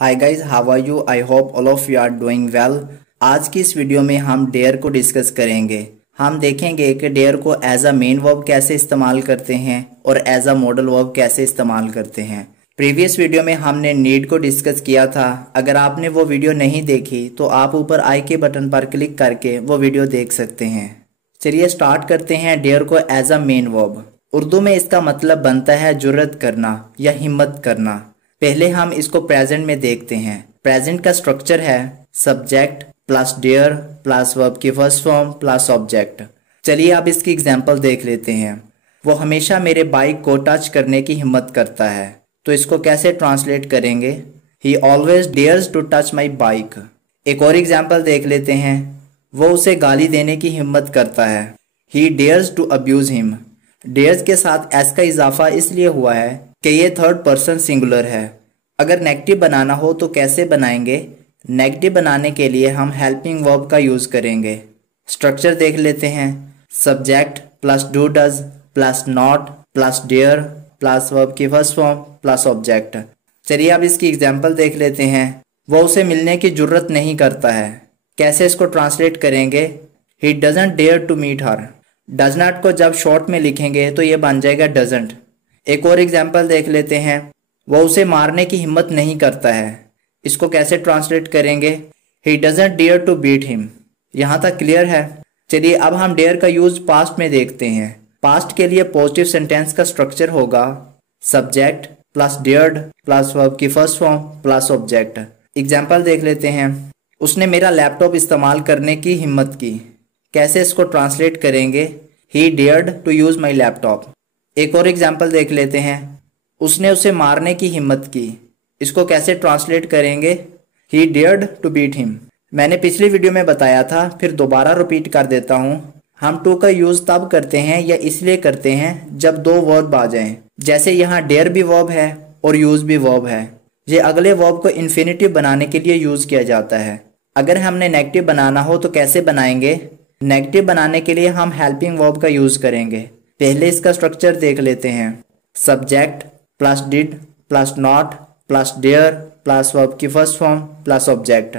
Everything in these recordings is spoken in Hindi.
Hi guys, how are you? I hope all of you are doing well. आज की इस वीडियो में हम डेयर को डिस्कस करेंगे। हम देखेंगे कि डेयर को एज अ मेन वर्ब कैसे इस्तेमाल करते हैं और एज अ मॉडल वर्ब कैसे इस्तेमाल करते हैं। प्रीवियस वीडियो में हमने नीड को डिस्कस किया था। अगर आपने वो वीडियो नहीं देखी तो आप ऊपर आई के बटन पर क्लिक करके वो वीडियो देख सकते हैं। चलिए स्टार्ट करते हैं डेयर को as a main verb. Urdu में इसका मतलब बनता है जुर्रत करना या हिम्मत करना। पहले हम इसको प्रेजेंट में देखते हैं। प्रेजेंट का स्ट्रक्चर है subject plus dare plus verb की फर्स्ट फॉर्म प्लस ऑब्जेक्ट। चलिए अब इसकी एग्जांपल देख लेते हैं। वो हमेशा मेरे बाइक को टच करने की हिम्मत करता है, तो इसको कैसे ट्रांसलेट करेंगे? He always dares to touch my bike. एक और एग्जाम्पल देख लेते हैं। वो उसे गाली देने की हिम्मत करता है। He dares to abuse him. Dares के साथ एस का इजाफा इसलिए हुआ है कि ये थर्ड पर्सन सिंगुलर है। अगर नेगेटिव बनाना हो तो कैसे बनाएंगे? नेगेटिव बनाने के लिए हम हेल्पिंग वर्ब का यूज करेंगे। स्ट्रक्चर देख लेते हैं। Subject plus do does plus not plus dare plus verb की फर्स्ट फॉर्म प्लस ऑब्जेक्ट। चलिए अब इसकी एग्जाम्पल देख लेते हैं। वो उसे मिलने की जुर्रत नहीं करता है। कैसे इसको ट्रांसलेट करेंगे? He doesn't dare to meet her. Does not को जब शॉर्ट में लिखेंगे तो ये बन जाएगा डजंट। एक और एग्जाम्पल देख लेते हैं। वो उसे मारने की हिम्मत नहीं करता है। इसको कैसे ट्रांसलेट करेंगे? He doesn't dare to beat him. यहाँ तक क्लियर है? चलिए अब हम डेयर का यूज पास्ट में देखते हैं। पास्ट के लिए पॉजिटिव सेंटेंस का स्ट्रक्चर होगा subject plus dared plus verb की first form plus object. Example देख लेते हैं। उसने मेरा लैपटॉप इस्तेमाल करने की हिम्मत की। कैसे इसको ट्रांसलेट करेंगे? He dared to use my laptop. एक और एग्जाम्पल देख लेते हैं। उसने उसे मारने की हिम्मत की। इसको कैसे ट्रांसलेट करेंगे? He dared to beat him. मैंने पिछली वीडियो में बताया था, फिर दोबारा रिपीट कर देता हूँ। हम टू का यूज तब करते हैं या इसलिए करते हैं जब दो वर्ब आ जाएं। जैसे यहाँ डेयर भी वर्ब है और यूज भी वर्ब है। ये अगले वर्ब को इन्फिनिटिव बनाने के लिए यूज किया जाता है। अगर हमने नेगेटिव बनाना हो तो कैसे बनाएंगे? नेगेटिव बनाने के लिए हम हेल्पिंग वर्ब का यूज करेंगे। पहले इसका स्ट्रक्चर देख लेते हैं। Subject plus did plus not plus dare plus verb की फर्स्ट फॉर्म प्लस ऑब्जेक्ट।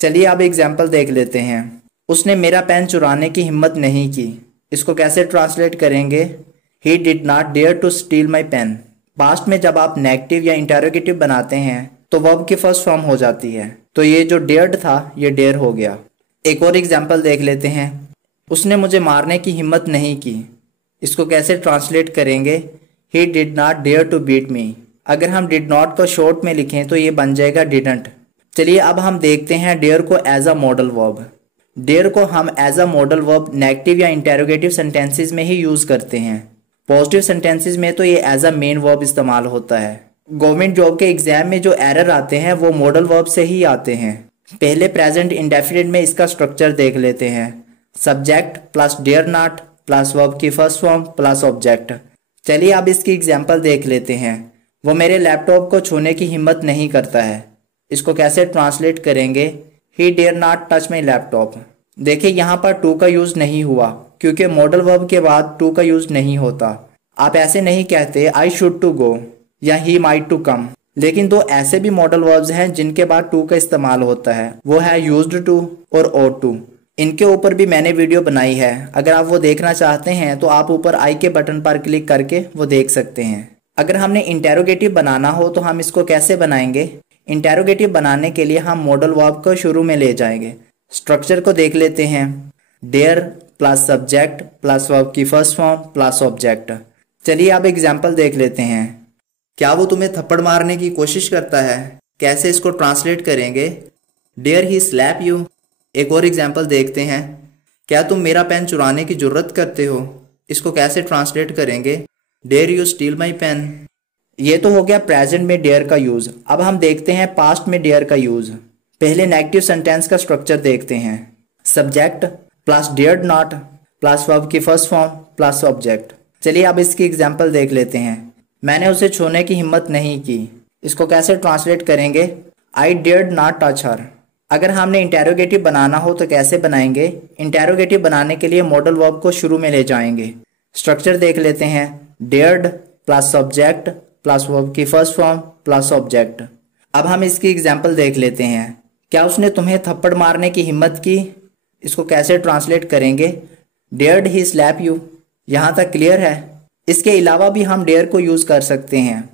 चलिए अब एग्जाम्पल देख लेते हैं। उसने मेरा पेन चुराने की हिम्मत नहीं की। इसको कैसे ट्रांसलेट करेंगे? He did not dare to steal my pen. Past में जब आप नेगेटिव या इंटेरोगेटिव बनाते हैं तो वर्ब की फर्स्ट फॉर्म हो जाती है, तो ये जो डेयर्ड था ये डेयर हो गया। एक और एग्जाम्पल देख लेते हैं। उसने मुझे मारने की हिम्मत नहीं की। इसको कैसे ट्रांसलेट करेंगे? He did not dare to beat me. अगर हम डिड नॉट को शॉर्ट में लिखें तो ये बन जाएगा डिडंट। चलिए अब हम देखते हैं डेयर को as a model verb. Dare को हम as a model verb negative या इंटेरोगेटिव सेंटेंसेस में ही यूज करते हैं। पॉजिटिव सेंटेंसेस में तो ये एज अ मेन वर्ब इस्तेमाल होता है। गवर्नमेंट जॉब के एग्जाम में जो एरर आते हैं वो मॉडल वर्ब से ही आते हैं। पहले प्रेजेंट इंडेफिनिट में इसका स्ट्रक्चर देख लेते हैं। Subject plus dare not plus verb की फर्स्ट फॉर्म प्लस ऑब्जेक्ट। चलिए अब इसकी एग्जाम्पल देख लेते हैं। वो मेरे लैपटॉप को छूने की हिम्मत नहीं करता है। इसको कैसे ट्रांसलेट करेंगे? He dare not touch my laptop. देखिए यहाँ पर टू का यूज नहीं हुआ क्योंकि मॉडल वर्ब के बाद टू का यूज नहीं होता। आप ऐसे नहीं कहते आई शुड टू गो या ही माइट टू कम। लेकिन दो ऐसे भी मॉडल वर्ब्स हैं जिनके बाद टू का इस्तेमाल होता है, वो है यूज्ड टू और ought टू। इनके ऊपर भी मैंने वीडियो बनाई है। अगर आप वो देखना चाहते हैं तो आप ऊपर आई के बटन पर क्लिक करके वो देख सकते हैं। अगर हमने इंटेरोगेटिव बनाना हो तो हम इसको कैसे बनाएंगे? इंटेरोगेटिव बनाने के लिए हम मॉडल वर्ब को शुरू में ले जाएंगे। स्ट्रक्चर को देख लेते हैं। Dare plus subject plus verb की फर्स्ट फॉर्म प्लस ऑब्जेक्ट। चलिए अब एग्जाम्पल देख लेते हैं। क्या वो तुम्हें थप्पड़ मारने की कोशिश करता है? कैसे इसको ट्रांसलेट करेंगे? Dare he slap you. एक और एग्जाम्पल देखते हैं। क्या तुम मेरा पेन चुराने की जुर्रत करते हो? इसको कैसे ट्रांसलेट करेंगे? Dare you steal my pen. ये तो हो गया प्रेजेंट में डेयर का यूज। अब हम देखते हैं पास्ट में डेयर का यूज। पहले नेगेटिव सेंटेंस का स्ट्रक्चर देखते हैं। Subject plus dared not plus verb की फर्स्ट फॉर्म प्लस ऑब्जेक्ट। चलिए अब इसकी एग्जाम्पल देख लेते हैं। मैंने उसे छूने की हिम्मत नहीं की। इसको कैसे ट्रांसलेट करेंगे? आई डेयर्ड नॉट टच हर। अगर हमने इंटेरोगेटिव बनाना हो तो कैसे बनाएंगे? इंटेरोगेटिव बनाने के लिए मॉडल वर्ब को शुरू में ले जाएंगे। स्ट्रक्चर देख लेते हैं। Dared plus subject plus verb की फर्स्ट फॉर्म प्लस ऑब्जेक्ट। अब हम इसकी एग्जाम्पल देख लेते हैं। क्या उसने तुम्हें थप्पड़ मारने की हिम्मत की? इसको कैसे ट्रांसलेट करेंगे? Dared he slap you. यहाँ तक क्लियर है? इसके अलावा भी हम डेयर को यूज कर सकते हैं,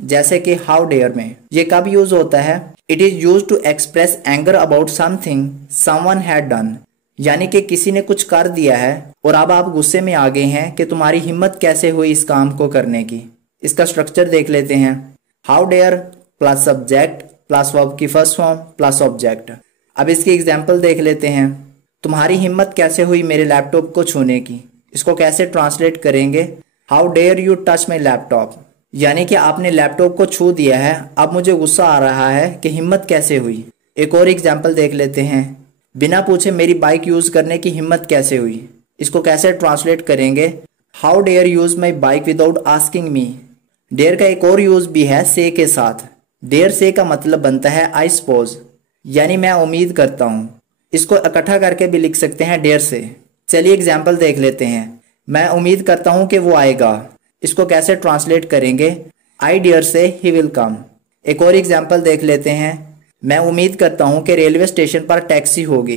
जैसे कि हाउ डेयर में। ये कब यूज होता है? It is use to express anger about something someone had done. यानी कि किसी ने कुछ कर दिया है और अब आप गुस्से में आ गए हैं कि तुम्हारी हिम्मत कैसे हुई इस काम को करने की। इसका स्ट्रक्चर देख लेते हैं। How dare plus subject plus verb की फर्स्ट फॉर्म प्लस ऑब्जेक्ट। अब इसकी एग्जाम्पल देख लेते हैं। तुम्हारी हिम्मत कैसे हुई मेरे लैपटॉप को छूने की? इसको कैसे ट्रांसलेट करेंगे? How dare you touch my laptop. यानी कि आपने लैपटॉप को छू दिया है, अब मुझे गुस्सा आ रहा है कि हिम्मत कैसे हुई। एक और एग्जाम्पल देख लेते हैं। बिना पूछे मेरी बाइक यूज करने की हिम्मत कैसे हुई? इसको कैसे ट्रांसलेट करेंगे? How dare use my bike without asking me. Dare का एक और यूज भी है से के साथ। डेयर से का मतलब बनता है आई सपोज, यानी मैं उम्मीद करता हूँ। इसको इकट्ठा करके भी लिख सकते हैं डेयर से। चलिए एग्जाम्पल देख लेते हैं। मैं उम्मीद करता हूँ कि वो आएगा। इसको कैसे ट्रांसलेट करेंगे? आई डियर से ही विल कम। एक और एग्जाम्पल देख लेते हैं। मैं उम्मीद करता हूँ कि रेलवे स्टेशन पर टैक्सी होगी।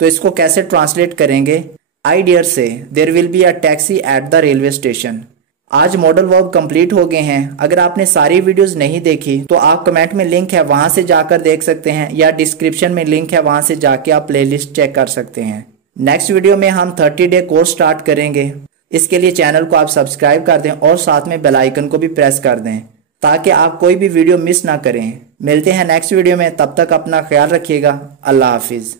तो इसको कैसे ट्रांसलेट करेंगे? I dare say there will be a taxi at the railway station. आज मॉडल वर्ब कंप्लीट हो गए हैं। अगर आपने सारी वीडियोस नहीं देखी तो आप कमेंट में लिंक है वहां से जाकर देख सकते हैं, या डिस्क्रिप्शन में लिंक है वहां से जाके आप प्लेलिस्ट चेक कर सकते हैं। नेक्स्ट वीडियो में हम 30 डे कोर्स स्टार्ट करेंगे। इसके लिए चैनल को आप सब्सक्राइब कर दें और साथ में बेल आइकन को भी प्रेस कर दें ताकि आप कोई भी वीडियो मिस ना करें। मिलते हैं नेक्स्ट वीडियो में, तब तक अपना ख्याल रखिएगा। अल्लाह हाफिज़।